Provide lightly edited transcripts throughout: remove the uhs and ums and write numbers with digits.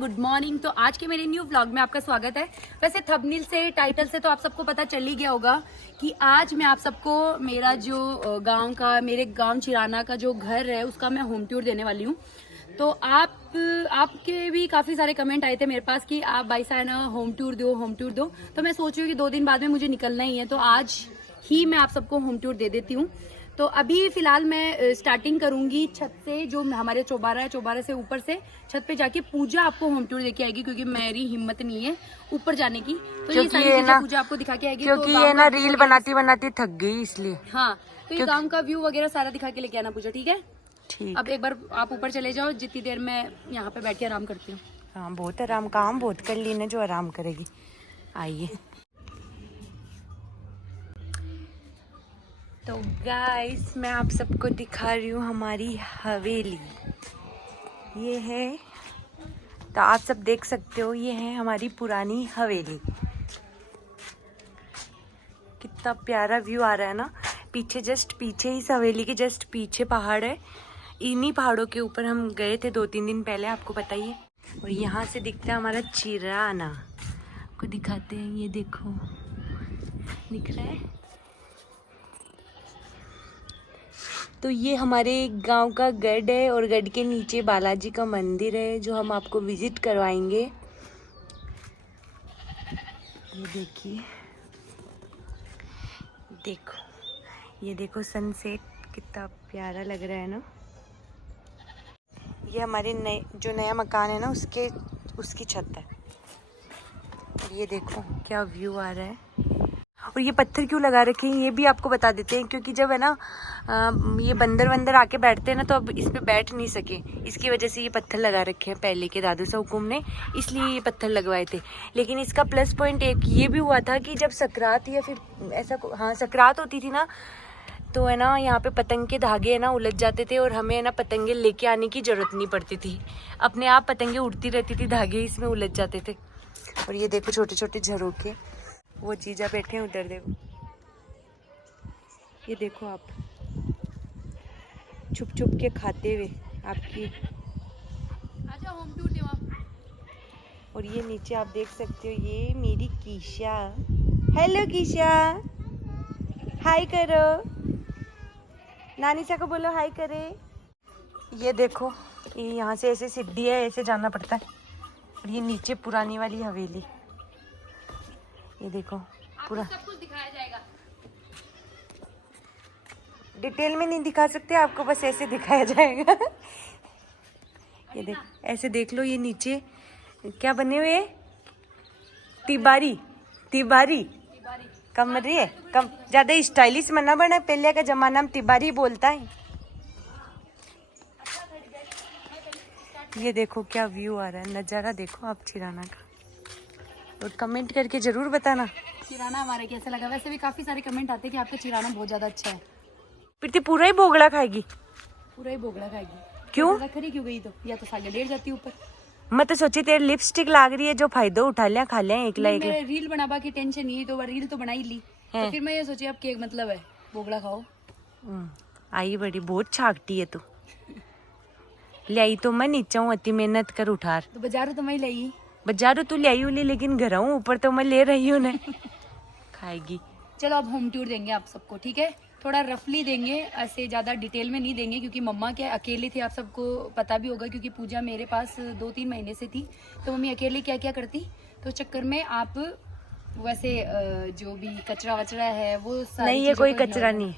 Good morning. तो आज के मेरे न्यू व्लॉग में आपका स्वागत है। वैसे थंबनेल से, टाइटल से तो आप सबको पता चल ही गया होगा कि आज मैं आप सबको मेरा जो गांव का, मेरे गांव चिराना का जो घर है उसका मैं होम टूर देने वाली हूँ। तो आपके भी काफी सारे कमेंट आए थे मेरे पास कि आप भाई साहब होम टूर दो। तो मैं सोच रही हूँ कि 2 दिन बाद में मुझे निकलना ही है, तो आज ही मैं आप सबको होम टूर दे देती हूँ। तो अभी फिलहाल मैं स्टार्टिंग करूंगी छत से, जो हमारे चौबारा है, चौबारा से ऊपर से छत पे जाके पूजा आपको होम टूर देके आएगी, क्योंकि मेरी हिम्मत नहीं है ऊपर जाने की। तो ये सारी चीजें पूजा आपको दिखा के आएगी, क्योंकि ये ना रील बनाती बनाती थक गई इसलिए। हाँ, तो ये गांव का व्यू वगैरह सारा दिखा के लेके आना पूजा, ठीक है? ठीक। अब एक बार आप ऊपर चले जाओ, जितनी देर मैं यहाँ पे बैठ के आराम करती हूँ। हाँ, बहुत आराम, काम बहुत कर ली ना जो आराम करेगी। आइए। तो गाइस, मैं आप सबको दिखा रही हूँ हमारी हवेली। ये है, तो आप सब देख सकते हो, ये है हमारी पुरानी हवेली। कितना प्यारा व्यू आ रहा है ना। पीछे, जस्ट पीछे, इस हवेली के जस्ट पीछे पहाड़ है। इन्हीं पहाड़ों के ऊपर हम गए थे 2-3 दिन पहले, आपको पता ही है। और यहाँ से दिखता है हमारा चिराना। आपको दिखाते हैं, ये देखो, दिख रहा है। तो ये हमारे गांव का गढ़ है, और गढ़ के नीचे बालाजी का मंदिर है जो हम आपको विजिट करवाएंगे। ये देखिए, ये देखो सनसेट, कितना प्यारा लग रहा है ना। ये हमारे जो नया मकान है ना, उसकी छत है। और ये देखो क्या व्यू आ रहा है। और ये पत्थर क्यों लगा रखे हैं ये भी आपको बता देते हैं, क्योंकि जब है ना ये बंदर आके बैठते हैं ना, तो अब इस पे बैठ नहीं सके, इसकी वजह से ये पत्थर लगा रखे हैं पहले के दादू सा हुकुम ने, इसलिए ये पत्थर लगवाए थे। लेकिन इसका प्लस पॉइंट एक ये भी हुआ था कि जब सकरात या फिर ऐसा, हाँ, सकरात होती थी ना, तो है ना यहाँ पे पतंग के धागे है ना उलझ जाते थे, और हमें है ना पतंगे लेके आने की जरूरत नहीं पड़ती थी। अपने आप पतंगे उड़ती रहती थी, धागे इसमें उलझ जाते थे। और ये देखो छोटे छोटे झरोखे, वो जीजा बैठे हैं उधर, देखो, ये देखो आप, छुप छुप के खाते हुए आपकी। आजा होम टूर दे आप। और ये नीचे आप देख सकते हो, ये मेरी कीशा। हेलो कीशा, हाय करो, नानी सा को बोलो हाय करे। ये देखो, ये यहाँ से ऐसे सीढ़ी है, ऐसे जाना पड़ता है। और ये नीचे पुरानी वाली हवेली, ये देखो पूरा सब कुछ दिखाया जाएगा। डिटेल में नहीं दिखा सकते आपको, बस ऐसे दिखाया जाएगा। ये देख, ऐसे देख लो, ये नीचे क्या बने हुए हैं, तिबारी कमरी है। कम ज्यादा स्टाइलिश मना बना, पहले का जमाना में तिबारी बोलता है। ये देखो क्या व्यू आ रहा है, नजारा देखो आप चिराना का। और कमेंट करके जरूर बताना चिराना हमारा कैसा लगा। वैसे भी काफी सारे कमेंट आते हैं कि आपका चिराना बहुत ज्यादा अच्छा है। प्रीति पूरा ही बोगड़ा खाएगी? पूरा ही बोगड़ा खाएगी। क्यों? खरी क्यों गई? तो या तो सागे लेट जाती ऊपर। मैं तो सोची तेरी लिपस्टिक लाग रही है, जो फायदा उठा लिया, खा लिया एकला। मेरे रील बनाबा की टेंशन नहीं है, तो रील तो बना ही ली, तो फिर मैं ये सोची अब केक मतलब है बोगड़ा खाओ। आई बड़ी बहुत छाकटी है तू। ले आई तो मैं नीचे हूँ, अति मेहनत कर उठार। तो बाजारों तो मैं ले आई, बाजारों तू ले आई हूँ, लेकिन घर हूँ ऊपर तो मैं ले रही हूँ ना। खाएगी। चलो अब होम टूर देंगे आप सबको, ठीक है? थोड़ा रफली देंगे, ऐसे ज्यादा डिटेल में नहीं देंगे, क्योंकि मम्मा क्या अकेले थे, आप सबको पता भी होगा, क्योंकि पूजा मेरे पास 2-3 महीने से थी, तो मम्मी अकेले क्या क्या करती, तो चक्कर में आप वैसे जो भी कचरा वचरा है वो नहीं, ये कोई कचरा नहीं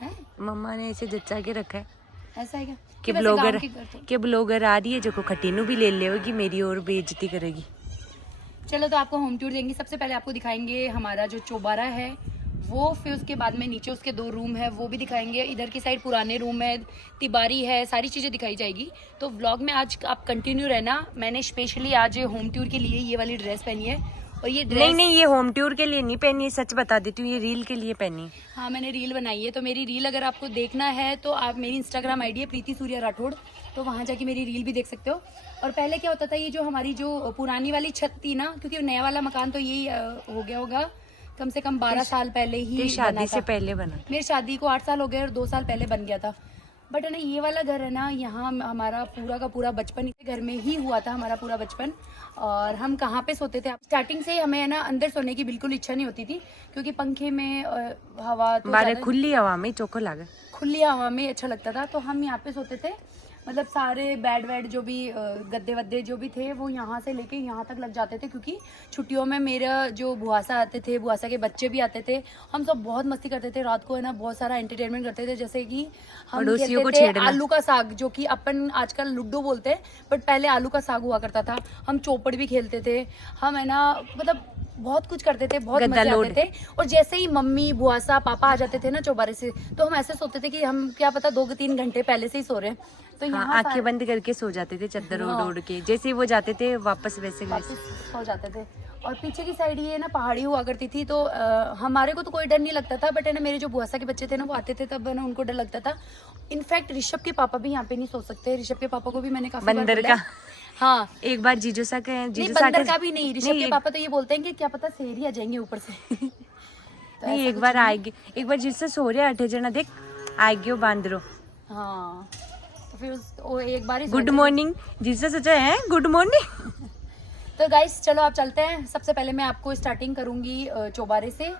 है, मम्मा ने ऐसे जच्चा के रखा है। ऐसा है क्या? कि ब्लॉगर आ रही है जो को खटीनू भी ले लेगी मेरी और बेइज्जती करेगी। चलो तो आपको होम टूर देंगे। सबसे पहले आपको दिखाएंगे हमारा जो चौबारा है वो, फिर उसके बाद में नीचे उसके 2 रूम है वो भी दिखाएंगे, इधर की साइड पुराने रूम है, तिबारी है, सारी चीजें दिखाई जाएगी। तो व्लॉग में आज आप कंटिन्यू रहना। मैंने स्पेशली आज होम टूर के लिए ये वाली ड्रेस पहनी है, और ये ड्रेस नहीं, ये होम टूर के लिए नहीं पहनी है, सच बता देती हूँ, ये रील के लिए पहनी है। हाँ, मैंने रील बनाई है, तो मेरी रील अगर आपको देखना है तो आप, मेरी इंस्टाग्राम आईडी है प्रीति सूर्या राठौड़, तो वहाँ जाके मेरी रील भी देख सकते हो। और पहले क्या होता था, ये जो हमारी जो पुरानी वाली छत थी ना, क्योंकि नया वाला मकान तो यही हो गया होगा कम से कम 12 साल पहले ही, शादी से पहले बना। मेरी शादी को 8 साल हो गए और 2 साल पहले बन गया था। बट है ना ये वाला घर है ना, यहाँ हमारा पूरा का पूरा बचपन इस घर में ही हुआ था, हमारा पूरा बचपन। और हम कहाँ पे सोते थे, स्टार्टिंग से हमें है ना अंदर सोने की बिल्कुल इच्छा नहीं होती थी, क्योंकि पंखे में हवा तो बारे खुली हवा में चोखो लागे, खुली हवा में अच्छा लगता था। तो हम यहाँ पे सोते थे, मतलब सारे बेड वेड जो भी गद्दे वद्दे जो भी थे वो यहाँ से लेके यहाँ तक लग जाते थे, क्योंकि छुट्टियों में मेरा जो बुआसा आते थे, बुआसा के बच्चे भी आते थे, हम सब बहुत मस्ती करते थे। रात को है ना बहुत सारा एंटरटेनमेंट करते थे, जैसे कि हम खेलते थे आलू का साग, जो कि अपन आजकल लुड्डो बोलते हैं, बट पहले आलू का साग हुआ करता था। हम चौपड़ भी खेलते थे, हम है ना मतलब बहुत कुछ करते थे, बहुत मजे आते थे। और जैसे ही मम्मी बुआसा पापा आ जाते थे ना चौबारे से, तो हम ऐसे सोते थे कि हम क्या पता 2-3 घंटे पहले से ही सो रहे हैं। तो यहाँ आंखें बंद करके सो जाते थे, चद्दर ओढ़ ओढ़ के, जैसे ही वो जाते थे वापस वैसे सो जाते थे। और पीछे की साइड ये ना पहाड़ी हुआ करती थी, तो हमारे को तो कोई डर नहीं लगता था, बट है ना मेरे जो बुआसा के बच्चे थे ना वो आते थे, तब ना उनको डर लगता था। इनफैक्ट ऋषभ के पापा भी यहाँ पे नहीं सो सकते। ऋषभ के पापा को भी मैंने काफी बंदर का, हाँ एक बार जीजू सा के बंदर का भी नहीं, ऋषभ के पापा तो ये बोलते हैं कि क्या पता शेर ही आ जाएंगे ऊपर से। तो नहीं एक बार आएगी, एक बार जिससे सो रहे 8 जना देख आएगी वो बांदरो। हाँ तो फिर वो एक बार ही गुड मॉर्निंग जिससे सोचा है गुड मॉर्निंग। तो गाइस चलो आप चलते हैं। सबसे पहले मैं आपको स्टार्टिंग करूंगी चौबारे से,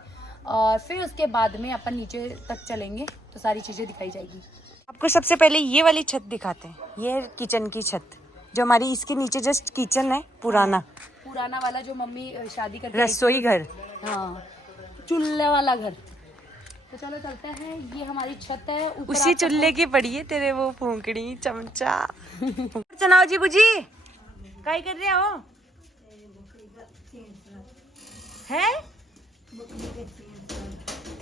और फिर उसके बाद में अपन नीचे तक चलेंगे तो सारी चीजें दिखाई जाएगी। आपको सबसे पहले ये वाली छत दिखाते हैं। ये है किचन की छत, जो हमारी इसके नीचे जस्ट किचन है, पुराना वाला जो मम्मी शादी करके रसोई घर, हाँ चूल्हे वाला घर। तो चलो चलते हैं, ये हमारी छत है। उसी चूल्हे की पड़ी है तेरे वो फूंकड़ी चमचा। चनाओ जी बुजी काय कर रहे हो है?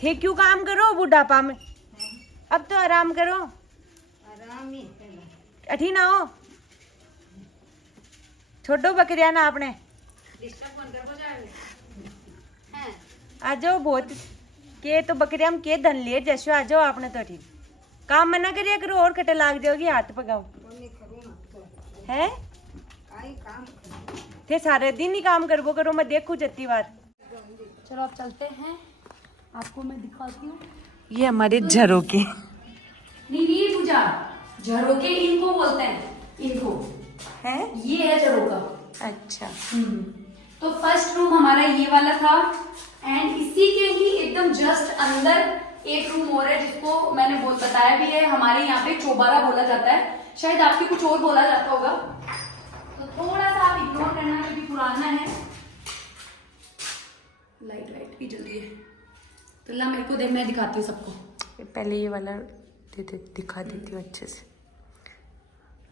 थे क्यों काम करो बुढ़ापा में, अब तो आराम करो, अठी ना हो छोटो बकरिया ना आपने आ जाओ। बहुत के तो बकरिया हम के धन लिए जैसे आ जाओ आपने तो ठीक काम मना करिए करो, और कटे लाग जाओगी हाथ पकाओ है थे सारे दिन ही काम करबो करो, मैं देखू जत्ती बार। चलो अब चलते हैं, आपको मैं दिखाती हूँ। ये हमारे झरोके नहीं पूजा, झरोके इनको बोलते हैं, इनको है, ये है झरोका। अच्छा तो फर्स्ट रूम हमारा ये वाला था, एंड इसी के ही एकदम जस्ट अंदर एक रूम और है, जिसको मैंने बताया भी है, हमारे यहाँ पे चौबारा बोला जाता है, शायद आपके कुछ और बोला जाता होगा, तो थोड़ा सा आप इग्नोर करना क्योंकि पुराना है। लाइट भी जल रही है, तो ला मेरे को दे, मैं दिखाती हूँ सबको। पहले ये वाला दिखा देती हूँ अच्छे से,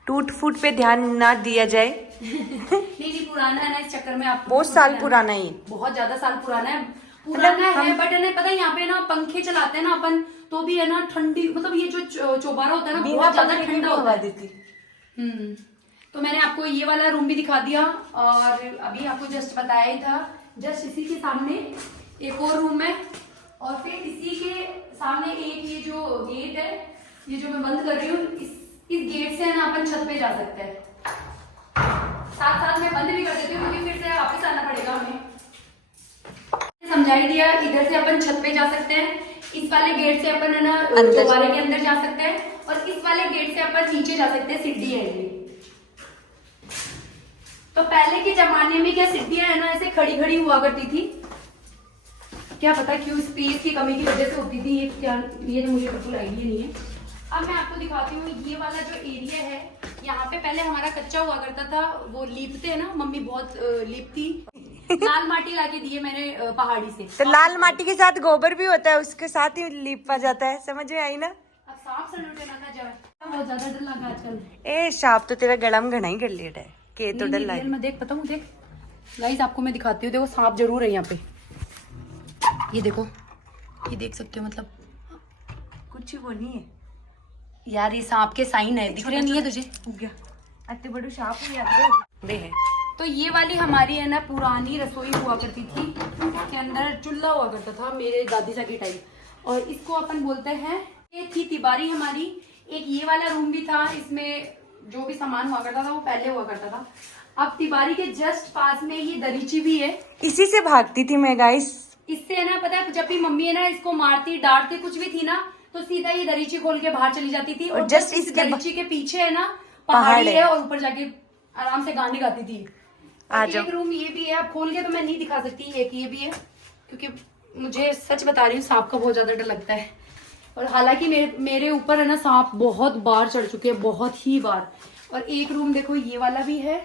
टूट फूट पे ध्यान ना दिया जाए। नहीं पुराना है ना, इस चक्कर में आप बहुत साल पुराना है, बहुत ज्यादा साल पुराना है, पुराना है। बट है पता है यहाँ पे ना पंखे चलाते हैं ना अपन, तो भी है ना ठंडी, मतलब ये जो चौबारा होता है ना बहुत ज्यादा ठंडा होता है। तो मैंने आपको ये वाला रूम भी दिखा दिया, और अभी आपको जस्ट बताया ही था, जस्ट इसी के सामने एक और रूम है, और फिर इसी के सामने एक ये जो गेट है, ये जो मैं बंद कर रही हूँ, इस गेट से है ना अपन छत पे जा सकते हैं। साथ साथ में बंद भी कर देती हूँ क्योंकि फिर से वापस आना पड़ेगा हमें। समझा ही दिया, इधर से अपन छत पे जा सकते हैं, इस वाले गेट से अपन है ना चौबारे के अंदर जा सकते हैं, और इस वाले गेट से अपन नीचे जा सकते हैं। सीढ़ी है ये। तो पहले के जमाने में क्या सीढ़ियां है ना ऐसे खड़ी खड़ी हुआ करती थी, क्या पता क्यों स्पेस की कमी की वजह से होती थी, ये तो मुझे बिल्कुल आइडिया नहीं है। अब मैं आपको दिखाती हूँ ये वाला जो एरिया है, यहाँ पे पहले हमारा कच्चा हुआ करता था, वो लीपते हैं ना, मम्मी बहुत लीपती, लाल माटी लाके दिए मैंने पहाड़ी से। तो लाल माटी के साथ गोबर भी होता है, उसके साथ ही लीपा जाता है, समझ में आई ना? अब सांप से लूटे ना जाए, बहुत ज्यादा डर लगा आजकल। ए सांप तो तेरा गला में घना ही कर लेट है, के तो डर लगा। मैं देख पता हूँ, देख गाइस आपको मैं दिखाती हूँ, देखो सांप जरूर है यहाँ पे, ये देखो, ये देख सकते हो, मतलब कुछ वो नहीं है यार, ये सांप के साइन है, दिख रहे नहीं है तुझे? अत्ते बड़ो सांप है। तो ये वाली हमारी है ना पुरानी रसोई हुआ करती थी, इसके अंदर चूल्हा हुआ करता था मेरे दादी सा के टाइम, और इसको अपन बोलते हैं, ये थी तिबारी हमारी। एक ये वाला रूम भी था, इसमें जो भी सामान हुआ करता था वो पहले हुआ करता था। अब तिबारी के जस्ट पास में ये दरीची भी है, इसी से भागती थी मैं गाइस। इससे है ना पता है, जब भी मम्मी है ना इसको मारती डांटती कुछ भी थी ना, तो सीधा ये दरीची खोल के बाहर चली जाती थी, और just जस्ट इस इसके दरीची के पीछे है ना पहाड़ पहाड़ी है। है, और ऊपर जाके आराम से गाने गाती थी। आ और जाओ। एक रूम ये भी है, आप खोल के तो मैं नहीं दिखा सकती, एक ये भी है, क्योंकि मुझे सच बता रही हूँ सांप का बहुत ज्यादा डर लगता है। और हालांकि मेरे ऊपर है ना सांप बहुत बार चढ़ चुके हैं, बहुत ही बार। और एक रूम देखो ये वाला भी है,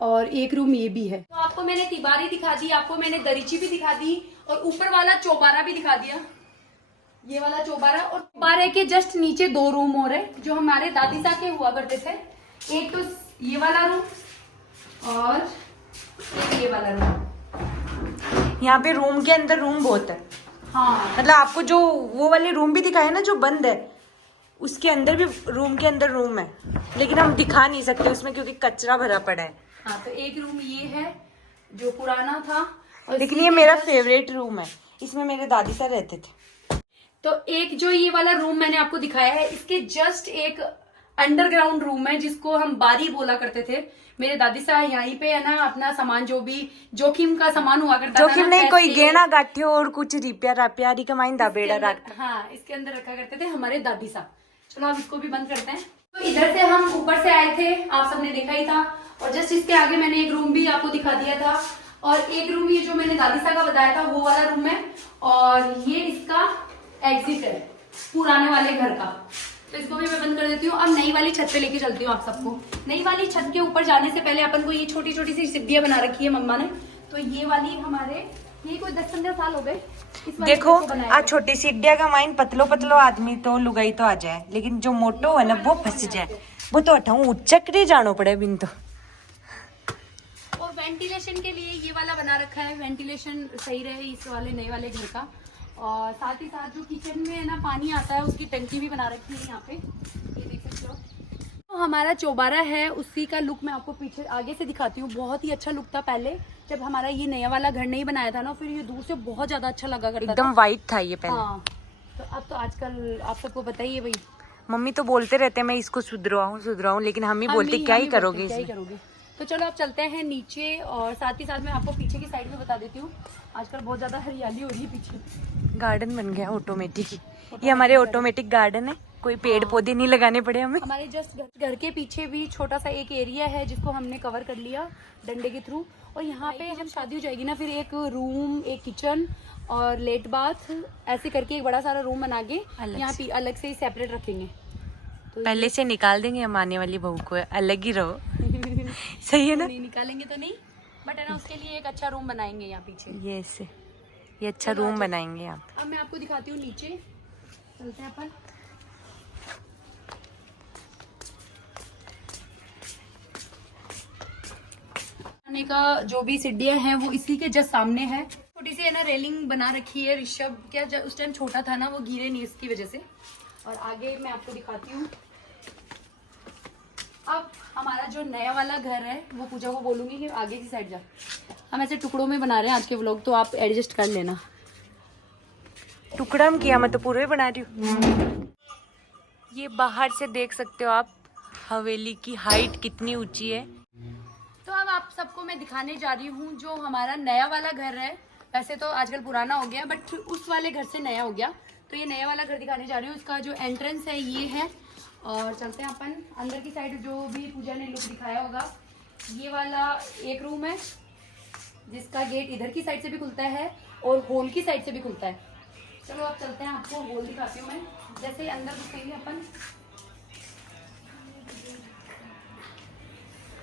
और एक रूम ये भी है। तो आपको मैंने तिबारी दिखा दी, आपको मैंने दरीची भी दिखा दी, और ऊपर वाला चौबारा भी दिखा दिया, ये वाला चौबारा। और चौबारे के जस्ट नीचे 2 रूम और है जो हमारे दादी साहब के हुआ करते थे। एक तो ये वाला रूम और एक ये वाला रूम। यहाँ पे रूम के अंदर रूम बहुत है, हाँ मतलब आपको जो वो वाले रूम भी दिखाए ना जो बंद है, उसके अंदर भी रूम के अंदर रूम है, लेकिन हम दिखा नहीं सकते उसमें क्योंकि कचरा भरा पड़ा है। हाँ, तो एक रूम ये है जो पुराना था, और लेकिन इसी ये के मेरा just- फेवरेट रूम है, इसमें मेरे दादी साहब रहते थे। तो एक जो ये वाला रूम मैंने आपको दिखाया है, इसके जस्ट एक अंडरग्राउंड रूम है जिसको हम बारी बोला करते थे। मेरे दादी साहब यहीं पे है ना अपना सामान, जो भी जोखिम का सामान हुआ करता था जोखिम ना, नहीं, कोई पैसे- गेना गाठियो और कुछ रिपिया रापिया रिकमाइंदा इसके बेड़ा अंदर- राख। हाँ, इसके अंदर रखा करते थे हमारे दादी साहब। चलो अब इसको भी बंद करते हैं। तो इधर से हम ऊपर से आए थे, आप सबने देखा ही था, और जस्ट इसके आगे मैंने एक रूम भी आपको दिखा दिया था, और एक रूम ये जो मैंने दादी साहब का बताया था वो वाला रूम है, और ये इसका एग्जिट है पुराने वाले घर का। तो इसको भी मैं बंद कर देती हूँ। अब नई वाली छत पे लेके चलती हूँ आप सबको। नई वाली छत के ऊपर जाने से पहले अपन को ये छोटी छोटी सी सीढ़ियां बना रखी है मम्मा ने। तो ये वाली हमारे, ये कोई 10-15 साल हो गए इस वाली देखो छत को बनाए आ हुए। छोटी सी इड्डिया का माइन पतलो पतलो आदमी तो लुगाई तो आ जाए, लेकिन जो मोटो है ना वो फंस जाए, वो तो हटाऊ उच्चक्री जानो पड़े बिन तो। और वेंटिलेशन के लिए ये वाला बना रखा है, वेंटिलेशन सही रहे इस वाले नए वाले घर का। और साथ ही साथ जो किचन में है ना पानी आता है उसकी टंकी भी बना रखी है यहाँ पे, ये देख सकते हो। तो हमारा चौबारा है, उसी का लुक मैं आपको पीछे आगे से दिखाती हूँ। बहुत ही अच्छा लुक था पहले जब हमारा ये नया वाला घर नहीं बनाया था ना, फिर ये दूर से बहुत ज्यादा अच्छा लगा करता एकदम था। वाइट था ये पहले। हाँ, तो अब तो आजकल आप सबको पता ही है भाई, मम्मी तो बोलते रहते हैं मैं इसको सुधराऊं, लेकिन हम ही बोलते क्या ही करोगे क्या ही इसमें। करोगे। तो चलो अब चलते हैं नीचे, और साथ ही साथ मैं आपको पीछे की साइड में बता देती हूँ। आजकल बहुत ज्यादा हरियाली हो रही है पीछे, गार्डन बन गया ऑटोमेटिक। ये हमारे ऑटोमेटिक गार्डन है, कोई पेड़ पौधे नहीं लगाने पड़े हमें। हमारे जस्ट घर के पीछे भी छोटा सा एक एरिया है जिसको हमने कवर कर लिया डंडे के थ्रू। और यहाँ पे जब शादी हो जाएगी ना, फिर एक रूम, एक किचन और लेट बाथ, ऐसे करके एक बड़ा सारा रूम बना के अलग यहाँ पे अलग से ही सेपरेट रखेंगे। तो पहले से निकाल देंगे हम आने वाली बहू को, अलग ही रहो। सही है ना? नहीं निकालेंगे तो नहीं, बट है ना उसके लिए एक अच्छा रूम बनाएंगे यहाँ पीछे। ये अच्छा रूम बनाएंगे यहाँ पे। अब मैं आपको दिखाती हूँ नीचे, चलते हैं अपन। आने का जो भी सीढ़ियाँ हैं वो इसी के जस्ट सामने है। छोटी सी है ना रेलिंग बना रखी है। ऋषभ क्या उस टाइम छोटा था ना, वो गिरे नहीं इसकी वजह से। और आगे मैं आपको दिखाती हूँ। अब हमारा जो नया वाला घर है वो पूजा को बोलूंगी कि आगे की साइड जा। हम ऐसे टुकड़ों में बना रहे हैं आज के व्लॉग, तो आप एडजस्ट कर लेना। टुकड़ा में किया, मैं तो पूरे बना रही हूँ। ये बाहर से देख सकते हो आप हवेली की हाइट कितनी ऊंची है। तो अब आप सबको मैं दिखाने जा रही हूँ जो हमारा नया वाला घर है। वैसे तो आजकल पुराना हो गया, बट उस वाले घर से नया हो गया। तो ये नया वाला घर दिखाने जा रही हूँ। इसका जो एंट्रेंस है ये है, और चलते हैं अपन अंदर की साइड। जो भी पूजा ने लुक दिखाया होगा, ये वाला एक रूम है जिसका गेट इधर की साइड से भी खुलता है और हॉल की साइड से भी खुलता है। चलो अब चलते हैं, आपको हॉल दिखाती हूँ मैं। जैसे अंदर घुसेंगे अपन,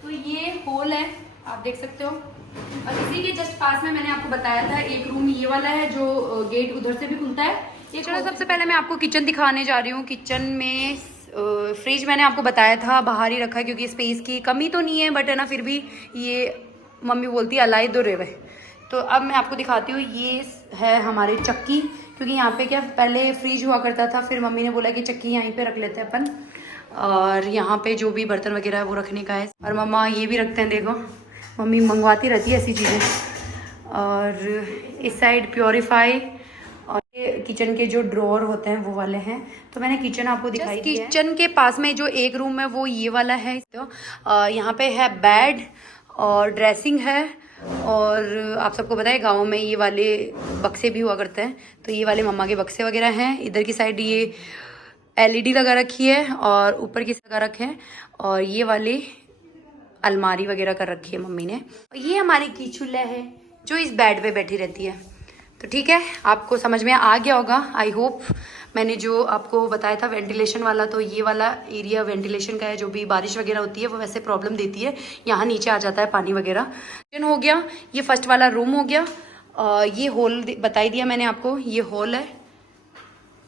तो ये हॉल है, आप देख सकते हो। और इसी के जस्ट पास में मैंने आपको बताया था एक रूम ये वाला है जो गेट उधर से भी खुलता है। ये चलो सबसे पहले मैं आपको किचन दिखाने जा रही हूँ। किचन में फ्रिज मैंने आपको बताया था बाहर ही रखा है क्योंकि स्पेस की कमी तो नहीं है, बट है ना फिर भी ये मम्मी बोलती है अलाई दो रेवे। तो अब मैं आपको दिखाती हूँ। ये है हमारी चक्की, क्योंकि यहाँ पे क्या पहले फ्रिज हुआ करता था, फिर मम्मी ने बोला कि चक्की यहीं पे रख लेते हैं अपन। और यहाँ पे जो भी बर्तन वगैरह है वो रखने का है। और मम्मा ये भी रखते हैं, देखो मम्मी मंगवाती रहती है ऐसी चीज़ें। और इस साइड प्योरीफाई, और ये किचन के जो ड्रॉर होते हैं वो वाले हैं। तो मैंने किचन आपको दिखाई दी है। किचन के पास में जो एक रूम है वो ये वाला है। तो यहाँ पे है बेड और ड्रेसिंग है और आप सबको पता है गाँव में ये वाले बक्से भी हुआ करते हैं, तो ये वाले मम्मा के बक्से वगैरह हैं। इधर की साइड ये LED लगा रखी है और ऊपर की लगा रखे हैं, और ये वाले अलमारी वगैरह कर रखी है मम्मी ने। ये हमारी कीचुल्ला है जो इस बेड पे बैठी रहती है। तो ठीक है, आपको समझ में आ गया होगा आई होप। मैंने जो आपको बताया था वेंटिलेशन वाला, तो ये वाला एरिया वेंटिलेशन का है। जो भी बारिश वगैरह होती है वो वैसे प्रॉब्लम देती है, यहाँ नीचे आ जाता है पानी वगैरह। किचन हो गया, ये फर्स्ट वाला रूम हो गया, ये हॉल बता दिया मैंने आपको, ये हॉल है,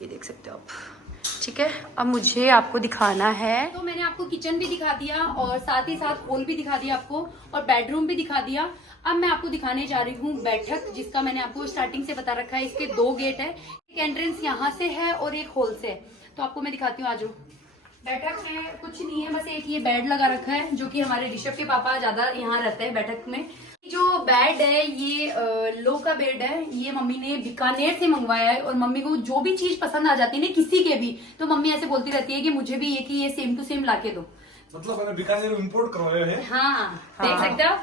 ये देख सकते हो आप। ठीक है, अब मुझे आपको दिखाना है, तो मैंने आपको किचन भी दिखा दिया और साथ ही साथ हॉल भी दिखा दिया आपको, और बेडरूम भी दिखा दिया। अब मैं आपको दिखाने जा रही हूँ बैठक, जिसका मैंने आपको स्टार्टिंग से बता रखा है। इसके 2 गेट है, एक एंट्रेंस यहाँ से है और एक हॉल से है। तो आपको मैं दिखाती हूँ, आ जाओ। बैठक में कुछ नहीं है, बस एक ये बेड लगा रखा है, जो कि हमारे ऋषभ के पापा ज्यादा यहाँ रहते हैं बैठक में। जो बेड है ये लो का बेड है, ये मम्मी ने बीकानेर से मंगवाया है। और मम्मी को जो भी चीज पसंद आ जाती है ना किसी के भी, तो मम्मी ऐसे बोलती रहती है कि मुझे भी ये सेम टू सेम लाके दो। मतलब मैंने बीकानेर इम्पोर्ट करवाया है। हाँ, देख सकते हो,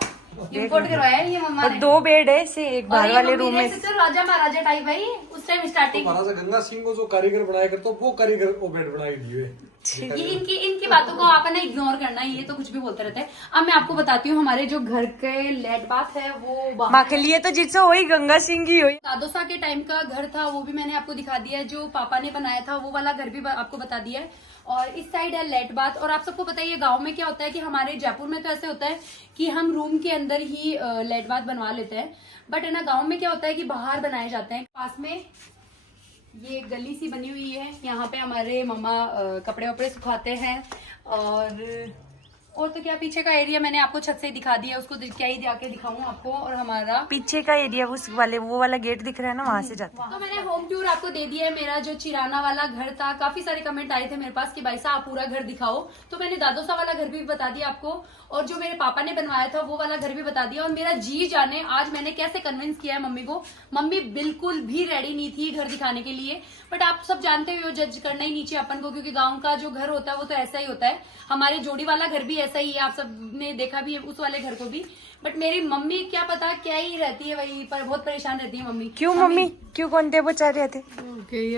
इम्पोर्ट करवाया है ये मम्मा और ने। 2 बेड है, से एक बाहर वाले रूम में। राजा महाराजा टाइप भाई उस टाइम स्टार्टिंग। महाराजा गंगा सिंह को जो कारीगर बनाया करते, वो कारीगर वो बेड बनाई दिए। ये इनकी बातों को आप ना इग्नोर करना, ये तो कुछ भी बोलते रहते हैं। अब मैं आपको बताती हूँ, हमारे जो घर के लेट बाथ है वो माँ के लिए तो जिससे वही गंगा सिंह की हुई। दादोसा के टाइम का घर था, वो भी मैंने आपको दिखा दिया है। जो पापा ने बनाया था वो वाला घर भी आपको बता दिया है। और इस साइड है लेट बाथ। और आप सबको पता है ये गांव में क्या होता है कि हमारे जयपुर में तो ऐसे होता है कि हम रूम के अंदर ही लेट बाथ बनवा लेते हैं, बट है ना गाँव में क्या होता है कि बाहर बनाए जाते हैं। पास में ये गली सी बनी हुई है, यहाँ पे हमारे मम्मा कपड़े वपड़े सुखाते हैं। और तो क्या, पीछे का एरिया मैंने आपको छत से दिखा दिया, उसको क्या ही जाके दिखाऊं आपको। और हमारा पीछे का एरिया उस वाले वो वाला गेट दिख रहा है ना, वहाँ से जाते हैं। तो मैंने होम टूर आपको दे दिया है। मेरा जो चिराना वाला घर था, काफी सारे कमेंट आए थे मेरे पास कि भाई साहब आप पूरा घर दिखाओ, तो मैंने दादोसा वाला घर भी बता दिया आपको, और जो मेरे पापा ने बनवाया था वो वाला घर भी बता दिया। और मेरा जी जाने आज मैंने कैसे कन्विंस किया है मम्मी को। मम्मी बिल्कुल भी रेडी नहीं थी घर दिखाने के लिए, बट आप सब जानते हो जज करना ही नीचे अपन को, क्योंकि गाँव का जो घर होता है वो तो ऐसा ही होता है। हमारे जोड़ी वाला घर भी ऐसा ही है, आप सब ने देखा भी है उस वाले घर को भी। बट मेरी मम्मी क्या पता क्या ही रहती है वही पर, बहुत परेशान रहती है मम्मी। क्यों मम्मी क्यों कौन थे वो चाह रहे थे?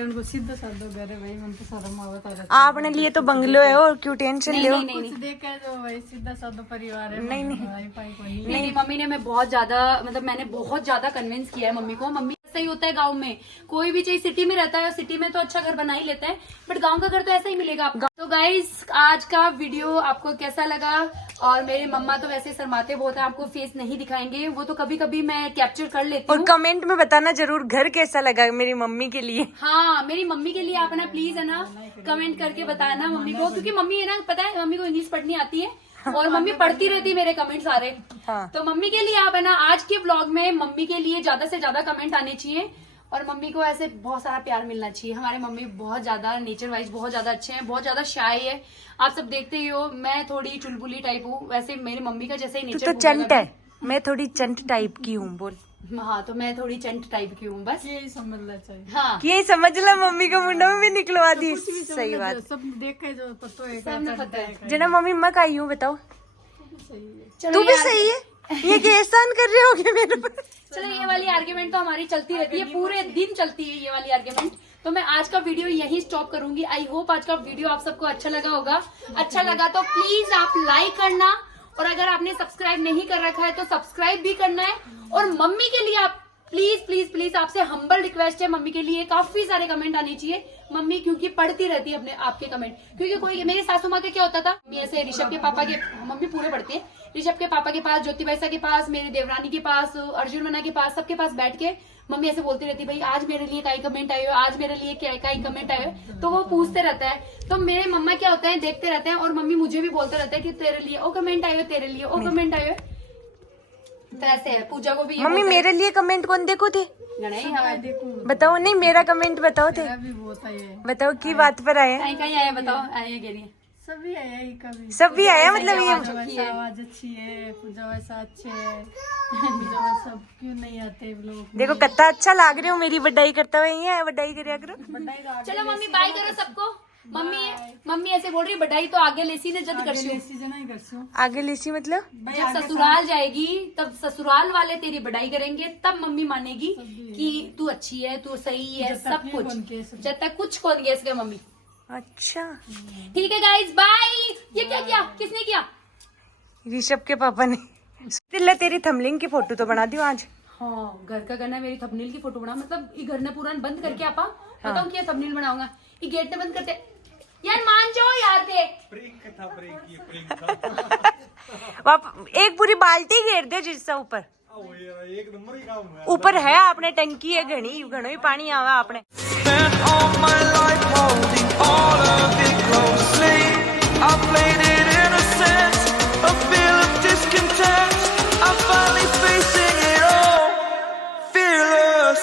उनको सीधा साधा घर है भाई, उनको शर्म आवत आ आपने लिए तो बंगलो है, और क्यों टेंशन ले? नहीं, देखा जो भाई सीधा साधा परिवार है। नहीं, नहीं। हाई-फाई कोई नहीं। मेरी मम्मी ने मैं बहुत ज्यादा मतलब मैंने बहुत ज्यादा कन्विंस किया है मम्मी को। मम्मी ऐसा ही होता है गांव में, कोई भी चाहिए सिटी में रहता है, सिटी में तो अच्छा घर बना ही लेते हैं, बट गांव का घर तो ऐसा ही मिलेगा आपको। तो गाइस आज का वीडियो आपको कैसा लगा? और मेरे मम्मा तो वैसे शर्माते बहुत है, आपको फेस नहीं दिखाएंगे, वो तो कभी कभी मैं कैप्चर कर लेती और हूँ। कमेंट में बताना जरूर घर कैसा लगा मेरी मम्मी के लिए। हाँ, मेरी मम्मी के लिए आप ना प्लीज है ना कमेंट करके बताना मम्मी को, क्योंकि मम्मी है ना पता है मम्मी को इंग्लिश पढ़नी आती है और मम्मी पढ़ती रहती है मेरे कमेंट सारे। हाँ। तो मम्मी के लिए आप है ना आज के व्लॉग में मम्मी के लिए ज्यादा से ज्यादा कमेंट आने चाहिए, और मम्मी को ऐसे बहुत सारा प्यार मिलना चाहिए। हमारे मम्मी बहुत ज्यादा नेचर वाइज बहुत ज्यादा अच्छे हैं, बहुत ज्यादा शाय है, आप सब देखते ही हो। मैं थोड़ी चुलबुली टाइप हूँ, वैसे मेरी मम्मी का जैसे ही तू नेचर तो चंट है, मैं थोड़ी चंट टाइप की हूँ। बोल। हाँ, तो मैं थोड़ी चंट टाइप की हूँ बस। यही समझना चाहिए। हाँ, ये समझ ला, मम्मी को मुंडा में भी निकलवा दी। सही बात। सब देखे जो पता है सबने पता है। जना मम्मी मैं आई हूँ, बताओ। सही है। चलो तू भी यार, सही है, ये क्या एहसान कर रहे होगे मेरे पर? चलो ये वाली आर्ग्यूमेंट तो हमारी चलती रहती है, पूरे दिन चलती है ये वाली आर्ग्यूमेंट। तो मैं आज का वीडियो यहीं स्टॉप करूंगी। आई होप आज का वीडियो आप सबको अच्छा लगा होगा। अच्छा लगा तो प्लीज आप लाइक करना, और अगर आपने सब्सक्राइब नहीं कर रखा है तो सब्सक्राइब भी करना है। और मम्मी के लिए आप प्लीज प्लीज प्लीज आपसे हम्बल रिक्वेस्ट है, मम्मी के लिए काफी सारे कमेंट आने चाहिए मम्मी, क्योंकि पढ़ती रहती है अपने आपके कमेंट। क्योंकि कोई मेरे सासू माँ के क्या होता था, मम्मी ऐसे ऋषभ के पापा के, मम्मी पूरे पढ़ती है, ऋषभ के पापा के पास, ज्योति वैसा के पास, मेरी देवरानी के पास, अर्जुन मना के पास, सबके पास बैठ के मम्मी ऐसे बोलती रहती, भाई आज मेरे लिए कई कमेंट आए हो, आज मेरे लिए क्या कई कमेंट आए हो, तो वो पूछते रहता है। तो मेरे मम्मा क्या होता है देखते रहते हैं, और मम्मी मुझे भी बोलते रहते हैं कि तेरे लिए ओ कमेंट आए हो, तेरे लिए ओ कमेंट आए हो। तो ऐसे है, पूजा को भी ये मम्मी मेरे लिए कमेंट कौन देखो थे? नहीं हमें देखूं बताओ। नहीं, मेरा कमेंट बताओ थे, मेरा भी बहुत है। बताओ की बात पर आया। कहीं कहीं आया, बताओ आया कह रही है। सभी आया ही कभी। सब भी आया, मतलब ये पूजा वैसा आवाज अच्छी है, पूजा वैसा अच्छे है, पूजा वैसा क्यों नहीं आते लोग? देखो कितना अच्छा लाग रहे हो, मेरी बधाई करता हुआ ही है, बधाई करिया करो। बधाई तो आगे चलो मम्मी बाय करो सबको। मम्मी ऐसे बोल रही बधाई तो आगे लेसी ने जद कर सीजन ही करसू आगे लेसी मतलब जब ससुराल जाएगी तब ससुराल वाले तेरी बधाई करेंगे, तब मम्मी मानेगी कि तू अच्छी है, तू सही है, सब कुछ। जब तक कुछ कौन गया इसके मम्मी। अच्छा ठीक है गाइज, बाय। ये क्या किया, किसने किया? ऋषभ के पापा ने। दिल्ला तेरी थमलिंग की फोटो तो बना दियो आज। हाँ, घर का करना है, मेरी थंबनेल की फोटो बना, मतलब ये घर ने पूरा बंद करके आपा बताऊं कि थंबनेल बनाऊंगा। ये गेट ने बंद करते यार, मान जाओ यार पे। एक पूरी बाल्टी घेर दे जिससे ऊपर एक नंबर ही काम है। ऊपर है आपने टंकी है घनी घणो ही पानी आवा आपने। Fearless.